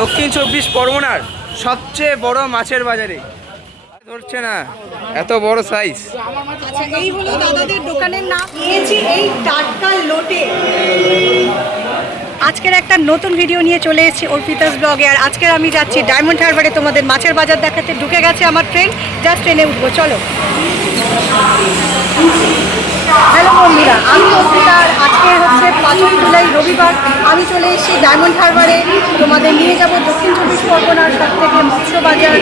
দক্ষিণ 24 পরগনার সবচেয়ে বড় মাছের বাজারে ধরছে না, এত বড় সাইজ। আচ্ছা, এই হলো দাদাদের দোকানের নাম। নিয়েছি এই টাটকা লোটে। আজকের একটা নতুন ভিডিও নিয়ে চলে এসেছি অর্পিতাস ব্লগে। আর আজকের আমি যাচ্ছি ডায়মন্ড হারবারে তোমাদের মাছের বাজার দেখাতে। ঢুকে গেছে আমার ট্রেন, জাস্ট ট্রেনে উঠবো, চলো। হ্যালো বন্ধুরা, আমি অর্পিতা। আজকে হচ্ছে 5 জুলাই রবিবার। আমি চলে এসেছি ডায়মন্ড হারবারে। তোমাদের নিয়ে যাব দক্ষিণ 24 পরগনার সব থেকে মৎস্য বাজার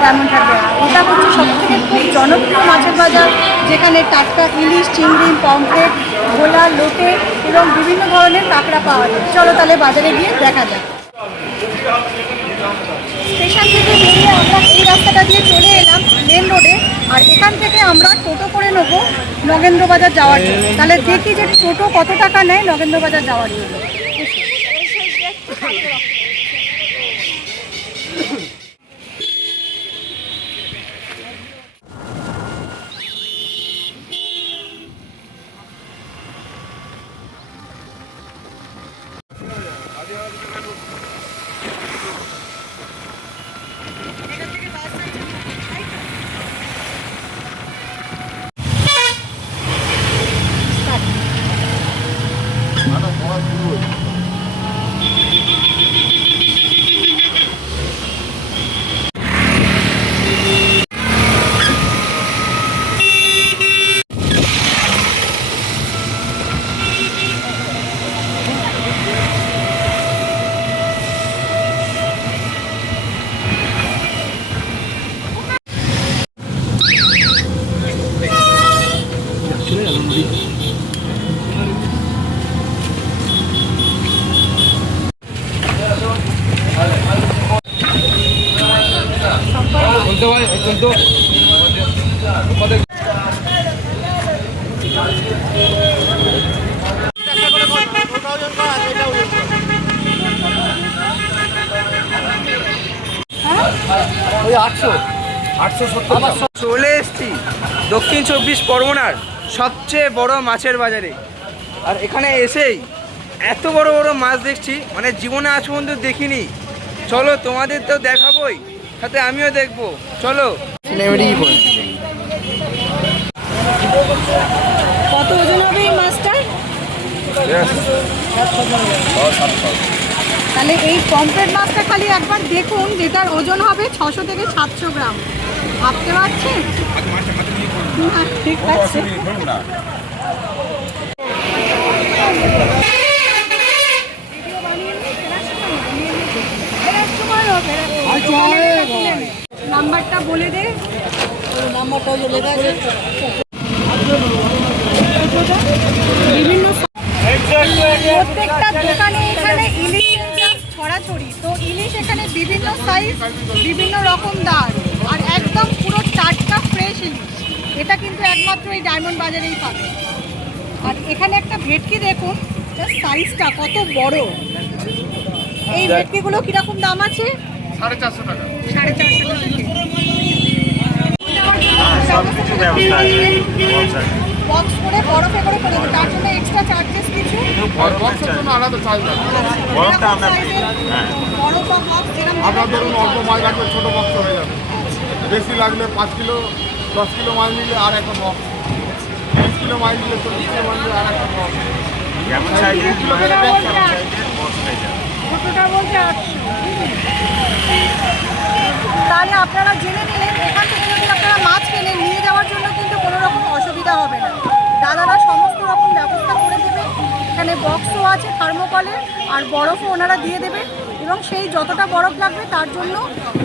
ডায়মন্ড হারবার। এটা হচ্ছে সব থেকে খুব জনপ্রিয় মাছের বাজার, যেখানে টাটকা ইলিশ, চিংড়ি, পমফ্রেট, ভোলা, লোটে এবং বিভিন্ন ধরনের কাঁকড়া পাওয়া যায়। চলো তাহলে বাজারে গিয়ে দেখা যাক। স্টেশন থেকে বেরিয়ে আমরা এই রাস্তাটা দিয়ে চলে এলাম মেন রোডে। আর এখান থেকে আমরা টোটো করে নেবো নগেন্দ্র বাজার যাওয়ার জন্য। তাহলে দেখি যে টোটো কত টাকা নেয় নগেন্দ্র বাজার যাওয়ার জন্য। চলে এসছি দক্ষিণ 24 পরগনার সবচেয়ে বড় মাছের বাজারে। আর এখানে এসেই এত বড় বড় মাছ দেখছি, মানে জীবনে আজ পর্যন্ত দেখিনি। চলো তোমাদের তো দেখাবোই, সাথে আমিও দেখবো। চলো। কত ওজন হবে এই মাছটার? তাহলে এই পমফ্রেট মাছটা খালি একবার দেখুন, যেটার ওজন হবে 600 থেকে 700 গ্রাম। ভাবতে পারছেন? ঠিক আছে। নাম্বারটা বলে দে। নাম্বারটা বলে দে। বিভিন্ন প্রত্যেকটা দোকানে এখানে ইলিশ ছড়াছড়ি। তো ইলিশ এখানে বিভিন্ন সাইজ, বিভিন্ন রকম দাম, আর একদম পুরো টাটকা ফ্রেশ ইলিশ। এটা কিন্তু একমাত্র এই ডায়মন্ড বাজারেই পাবে। আর এখানে একটা ভেটকি দেখুন, জাস্ট সাইজটা কত বড়। এই ভেটকিগুলো কিরকম দাম আছে? 450 টাকা। 450 টাকা। বক্স করে বরফে করে করে দেবো, তার জন্য এক্সট্রা চার্জেস কিছু? বক্সের জন্য আলাদা চার্জ লাগে। বরফ বা বক্স যেরকম আপনার ধরুন অল্প মাছ লাগলে ছোটো বক্স হয়ে যাবে। বেশি লাগলে 5 কিলো 10 কিলো মাছ নিলে আর একটা বক্স, 20 কিলো মাছ নিলে 40 কিলো মাছ নিলে আর একটা বক্স। তাহলে আপনারা জেনে নিলেন, এখান থেকে যদি আপনারা মাছ কিনে নিয়ে যাওয়ার জন্য কিন্তু কোনো রকম অসুবিধা হবে না। দাদারা সমস্ত রকম ব্যবস্থা করে দেবে। এখানে বক্সও আছে থার্মোকলের, আর বরফও ওনারা দিয়ে দেবে। এবং সেই যতটা বরফ লাগবে তার জন্য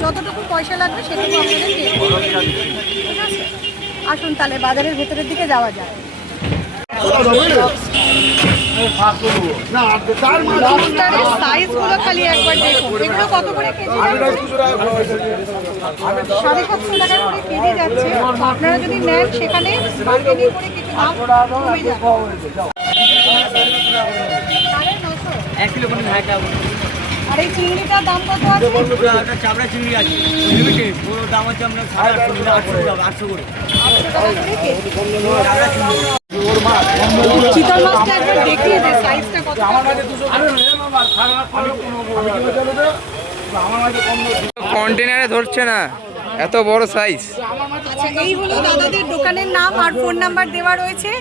যতটুকু পয়সা লাগবে সেটুকু আপনাদের দিয়ে দেবে। ঠিক আছে, আসুন তাহলে বাজারের ভেতরের দিকে যাওয়া যায়। লবস্টারের সাইজগুলো খালি একবার দেখুন। এগুলো কত করে কেজি? 750 টাকা করে কেজি যাচ্ছে। আপনারা যদি নেন সেখানে বার্গেনিং করে কিছু দাম কমে যাবে। 1 কিলো করে 60 টাকা। আর এই চিংড়িটার দাম কত আছে? চাপড়া চিংড়ি আছে লিমিটেড, পুরো দাম হচ্ছে আমরা 850 করে 800 করে 800 টাকা করে কেজি। চিতল মাছটা একবার দেখিয়ে দে সাইজটা কত। কন্টেনারে ধরছে না, এত বড় সাইজ। আচ্ছা, এই হলো দাদাদের দোকানের নাম আর ফোন নাম্বার দেওয়া রয়েছে।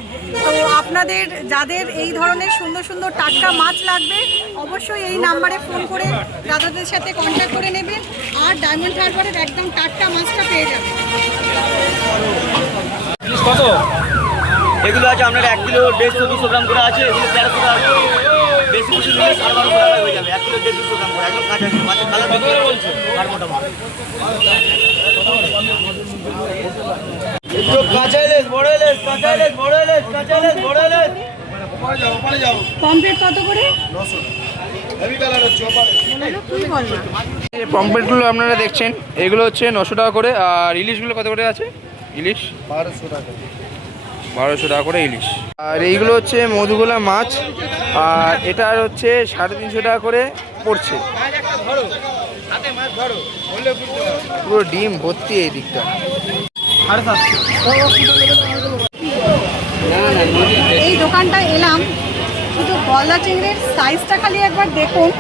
তো আপনাদের যাদের এই ধরনের সুন্দর সুন্দর টাটকা মাছ লাগবে অবশ্যই এই নাম্বারে ফোন করে দাদাদের সাথে কন্ট্যাক্ট করে নেবেন আর ডায়মন্ড হারবারের একদম টাটকা মাছটা পেয়ে যাবেন। কত এগুলো আছে আপনার 1 কিলো 150-200 গ্রাম করে আছে, এগুলো 1300 টাকা। বেশি কিছু নিলে 1250 টাকা হয়ে যাবে। 1 কিলো 150-200 গ্রাম করে একদম কাঁচা মাছের কালার বলছে আর মোটা মাছ। কাঁচা ইলিশ, বড় ইলিশ, কাঁচা ইলিশ, বড় ইলিশ, কাঁচা ইলিশ, বড় ইলিশ। পমফ্রেট কত করে? তুই বল না। পমফ্রেটগুলো আপনারা দেখছেন, এগুলো হচ্ছে 900 টাকা করে। আর ইলিশগুলো কত করে আছে? ইলিশ 1200 টাকা করে ইলিশ। আর এইগুলো হচ্ছে মধুগোলা মাছ, আর এটার হচ্ছে 350 টাকা করে পড়ছে। পুরো ডিম ভর্তি এই দিকটা। এই দোকানটায় এলাম, শুধু গলদা চিংড়ির সাইজটা খালি একবার দেখুন।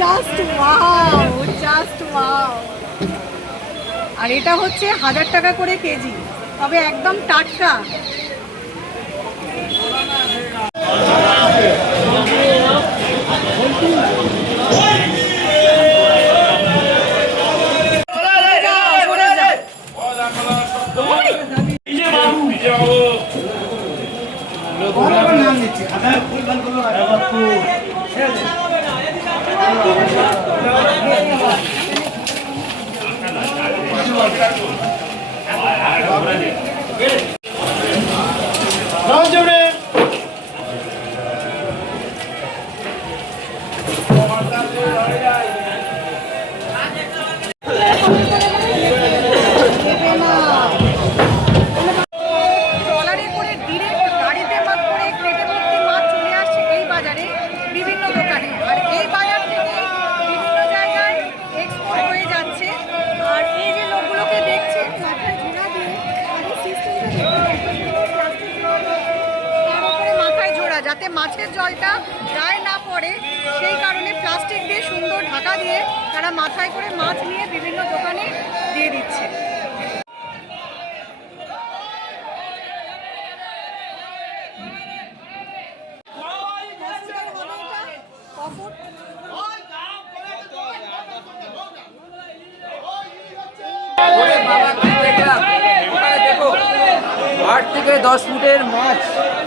Just wow, just wow. আর এটা হচ্ছে 1000 টাকা করে কেজি, তবে একদম টাটকা। ট্রলারে করে ডিরেক্ট গাড়িতে মাছ করে ক্রেটে ভর্তি মাছ চলে আসছে এই বাজারে বিভিন্ন দোকানে। আর এই বাজার থেকে বিভিন্ন জায়গায় এক্সপোর্ট হয়ে যাচ্ছে। আর এই যে লোকগুলোকে দেখছেন মাথায় ঝোড়া দিয়ে, আর এই সিস্টেমটা তার উপরে মাথায় ঝোড়া, যাতে মাছের জলটা গায়ে না পড়ে সেই কারণে প্লাস্টিক দিয়ে সুন্দর ঢাকা দিয়ে তারা মাথায় করে মাছ নিয়ে বিভিন্ন দোকানে দিয়ে দিচ্ছে। দেখো 8 থেকে 10 ফুটের মাছ,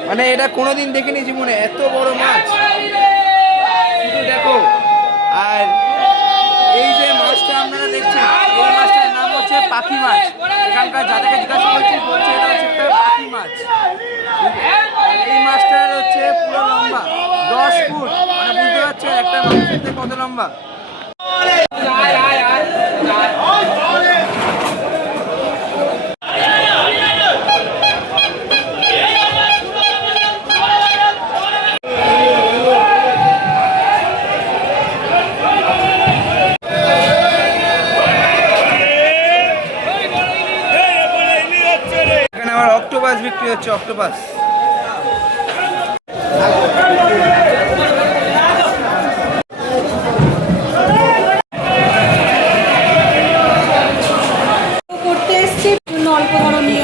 মানে এটা কোনোদিন দেখিনি জীবনে, এত বড় মাছ শুধু দেখো। আর এই যে মাছটা আপনারা দেখছেন, এই মাছটার নাম হচ্ছে পাখি মাছ। এখানকার যাদেরকে জিজ্ঞাসা করছি বলছে এটা হচ্ছে একটা পাখি মাছ। এই মাছটার হচ্ছে পুরো লম্বা 10 ফুট, মানে বুঝতে পারছেন একটা মাছের থেকে কত লম্বা। এখানে আমার অক্টোপাস বিক্রি হচ্ছে, অক্টোপাস। করতে এসছি অল্প ধরো নিয়ে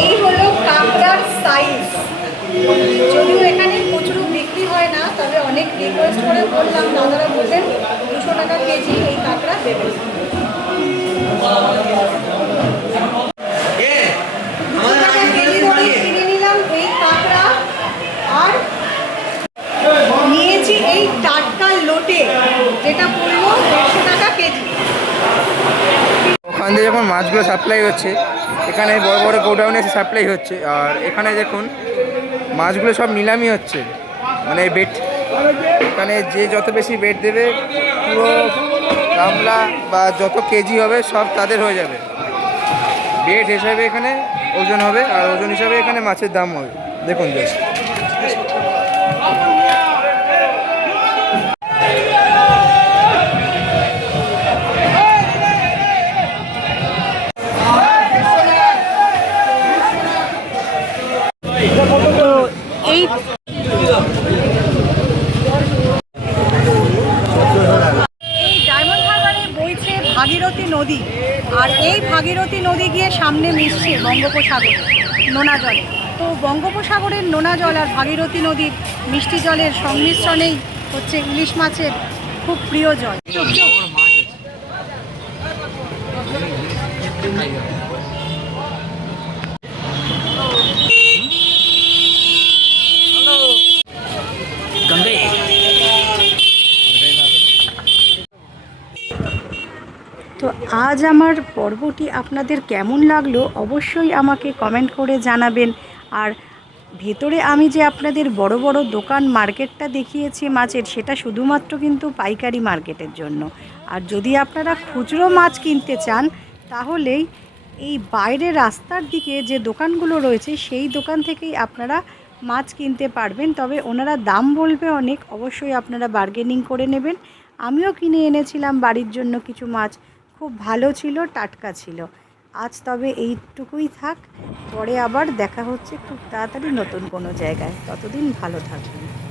এই হলো কাঁকড়ার সাইজ। যদিও এখানে প্রচুর বিক্রি হয় না, তবে অনেক রিকোয়েস্ট করে বললাম, দাদারা বললেন 200 টাকা কেজি এই কাঁকড়া দেবেন। কিনে নিলাম এই কাঁকড়া, আর নিয়েছি এই টাটকা লোটে, যেটা পড়লো 150 টাকা কেজি। ওখান দিয়ে যখন মাছগুলো সাপ্লাই হচ্ছে, এখানে বড় বড় গোডাউনে এসে সাপ্লাই হচ্ছে। আর এখানে দেখুন মাছগুলো সব নিলামি হচ্ছে, মানে বেট, এখানে যে যত বেশি বেট দেবে পুরো গামলা বা যত কেজি হবে সব তাদের হয়ে যাবে। ওয়েট হিসাবে এখানে ওজন হবে, আর ওজন হিসাবে এখানে মাছের দাম হবে। দেখুন জাস্ট তো এই এই ডায়মন্ড হারবারে বইছে ভাগীরথী নদী, আর এই ভাগীরথী নদী গিয়ে সামনে মিশছে বঙ্গোপসাগর নোনা জলে। তো বঙ্গোপসাগরের নোনা জল আর ভাগীরথী নদীর মিষ্টি জলের সংমিশ্রণেই হচ্ছে ইলিশ মাছের খুব প্রিয় জল। তো আজ আমার পর্বটি আপনাদের কেমন লাগলো অবশ্যই আমাকে কমেন্ট করে জানাবেন। আর ভেতরে আমি যে আপনাদের বড় বড় দোকান মার্কেটটা দেখিয়েছি মাছের, সেটা শুধুমাত্র কিন্তু পাইকারি মার্কেটের জন্য। আর যদি আপনারা খুচরো মাছ কিনতে চান তাহলেই এই বাইরের রাস্তার দিকে যে দোকানগুলো রয়েছে সেই দোকান থেকেই আপনারা মাছ কিনতে পারবেন। তবে ওনারা দাম বলবে অনেক, অবশ্যই আপনারা বার্গেনিং করে নেবেন। আমিও কিনে এনেছিলাম বাড়ির জন্য কিছু মাছ, খুব ভালো ছিল, টাটকা ছিল। আজ তবে এইটুকুই থাক, পরে আবার দেখা হচ্ছে খুব তাড়াতাড়ি নতুন কোনো জায়গায়। ততদিন ভালো থাকবেন।